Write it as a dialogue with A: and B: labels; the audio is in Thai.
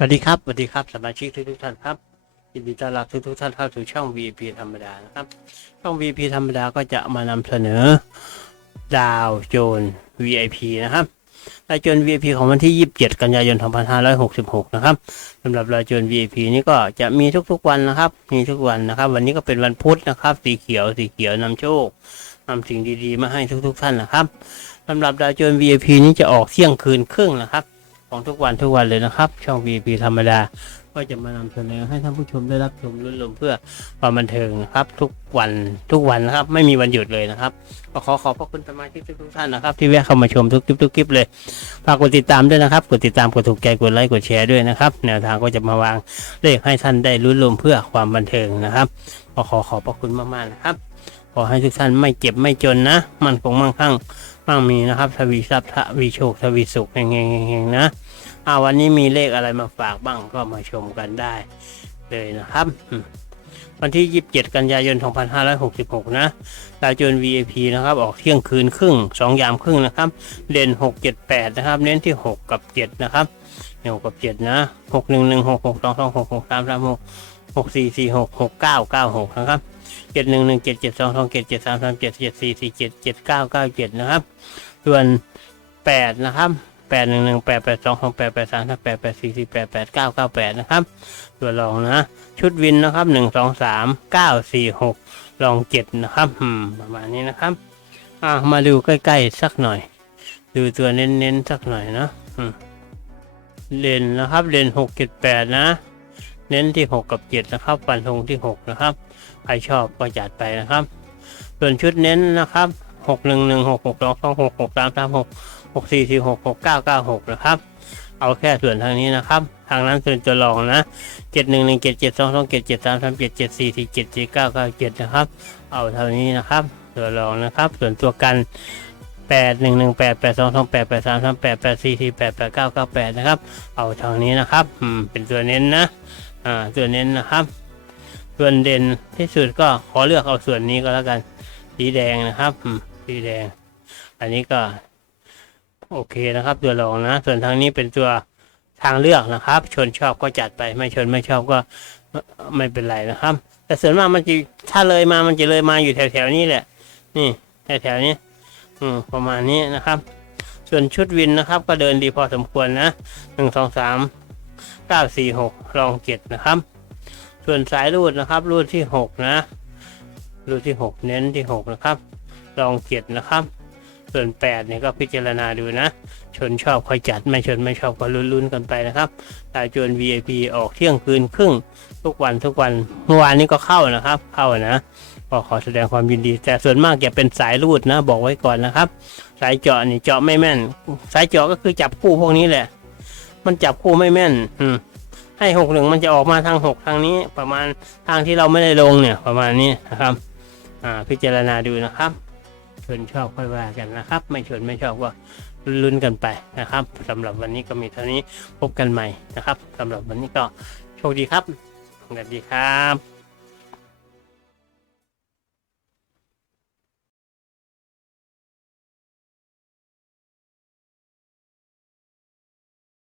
A: สวัสดีครับ สวัสดีครับสมาชิกทุกทุกท่านครับยินดีต้อนรับทุกทุกท่านเข้าสู่ช่อง VIP ธรรมดานะครับ ช่อง VIP ธรรมดาก็จะมานำเสนอดาวโจน VIP นะครับดาวโจน VIP ของวันที่ 27 กันยายน 2566 นะครับสำหรับดาวโจน VIP นี้ก็จะมีทุกๆวันนะครับ มีทุกวันนะครับ วันนี้ก็เป็นวันพุธนะครับ สีเขียว สีเขียวนำโชคนำสิ่งดีๆ มาให้ทุกๆท่านนะครับสำหรับดาวโจน VIP นี้จะออกเที่ยงคืนครึ่งนะครับ ของทุกวันทุกวันเลยนะครับ ช่อง VP ธรรมดา ก็จะมานำเสนอให้ท่านผู้ชมได้รับชมรุ่นลมเพื่อความบันเทิงนะครับ ทุกวันทุกวันนะครับ ไม่มีวันหยุดเลยนะครับก็ขอขอบพระคุณสมาชิกทุกท่านนะครับ ที่แวะเข้ามาชมทุกคลิปทุกคลิปเลยฝากกดติดตามด้วยนะครับ กดติดตามกดถูกใจกดไลค์กดแชร์ด้วยนะครับแนวทางก็จะมาวางเลขให้ท่านได้รุ่นลมเพื่อความบันเทิงนะครับก็ขอขอบพระคุณมากๆนะครับ อให้ทุกท่านไม่เจ็บไม่จนนะ มันคงมั่งคั่งมั่งมีนะครับทวีทรัพย์ทวีโชคทวีสุขเฮงๆๆๆนะอ่าวันนี้มีเลขอะไรมาฝากบ้างก็มาชมกันได้ เลยนะครับ วันที่ 27 กันยายน 2566 นะดาวโจน VIP นะครับ ออกเที่ยงคืนครึ่ง 2 ยามครึ่งนะครับ เด่น 6 7 8 นะครับ เน้นที่ 6 กับ 7 นะครับ6กับ 7 นะ 6 1 1 6 6 2 2 6 6 3 3 6 6 4 4 6 6 9 9 6 นะครับ 7 1 1 7 7 2 2 7 7 3 3 7 7 4 4 7 7 9 9 7นะครับ ส่วน8นะครับแปดหนึ่งหนึ่งแปดแปดสองสองแปดแปดสามสามแปดแปดสี่สี่แปดแปดเก้าเก้าแปดนะครับตัวรองนะ ชุดวินนะครับหนึ่งสองสามเก้าสี่หกรองเจ็ดนะครับประมาณนี้นะครับอ่ามาดูใกล้ๆสักหน่อย ดูตัวเน้นๆสักหน่อยนะอืมเลนนะครับเลนหกเจ็ดแปดนะ เน้นที่หกกับเจ็ดนะครับฟันธงที่หกนะครับ ใครชอบก็จัดไปนะครับ ส่วนชุดเน้นนะครับหกหนึ่งหนึ่งหกหกสองสองหกหกสามสามหกหกสี่สี่หกหกเก้าเก้าหกนะครับ เอาแค่ส่วนทางนี้นะครับ ทางนั้นส่วนตัวรองนะเจ็ดหนึ่งหนึ่งเจ็ดเจ็ดสองสองเจ็ดเจ็ดสามสามเจ็ดเจ็ดสี่สี่เจ็ดเจ็ดเก้าเก้าเจ็ดนะครับ เอาเท่านี้นะครับตัวรองนะครับ ส่วนตัวกันแปดหนึ่งหนึ่งแปดแปดสองสองแปดแปดสามสามแปดแปดสี่สี่แปดแปดเก้าเก้าแปดนะครับ เอาทางนี้นะครับ อืม เป็นตัวเน้นนะ อ่าตัวเน้นนะครับ ส่วนเด่นที่สุดก็ขอเลือกเอาส่วนนี้ก็แล้วกันสีแดงนะครับสีแดง อันนี้ก็ โอเคนะครับ ตัวรองนะ ส่วนทางนี้เป็นตัวทางเลือกนะครับ ชนชอบก็จัดไป ไม่ชนไม่ชอบก็ไม่ไม่เป็นไรนะครับ แต่ส่วนมากมันจะถ้าเลยมามันจะเลยมาอยู่แถวๆนี้แหละ นี่แถวๆนี้ อืมประมาณนี้นะครับ ส่วนชุดวินนะครับ ก็เดินดีพอสมควรนะหนึ่งสองสาม เก้าสี่หกรองเจ็ดนะครับ ส่วนสายรูดนะครับ รูดที่หกนะ รูดที่หกเน้นที่หกนะครับ รองเจ็ดนะครับ ส่วนแปดเนี่ยก็พิจารณาดูนะ ชนชอบค่อยจัด ไม่ชนไม่ชอบก็ลุ้นๆกันไปนะครับดาวโจน VIP ออกเที่ยงคืนครึ่งทุกวันทุกวัน เมื่อวานนี้ก็เข้านะครับ เข้านะก็ขอแสดงความยินดี แต่ส่วนมากจะเป็นสายรูดนะ บอกไว้ก่อนนะครับ สายเจาะนี่เจาะไม่แม่น สายเจาะก็คือจับคู่พวกนี้แหละ มันจับคู่ไม่แม่น อืม ให้หกหนึ่งมันจะออกมาทางหกทางนี้ ประมาณทางที่เราไม่ได้ลงเนี่ย ประมาณนี้นะครับ อ่า พิจารณาดูนะครับชนชอบค่อยว่ากันนะครับ ไม่ชนไม่ชอบก็ลุ้นๆกันไปนะครับสำหรับวันนี้ก็มีเท่านี้พบกันใหม่นะครับสำหรับวันนี้ก็โชคดีครับสวัสดีครับ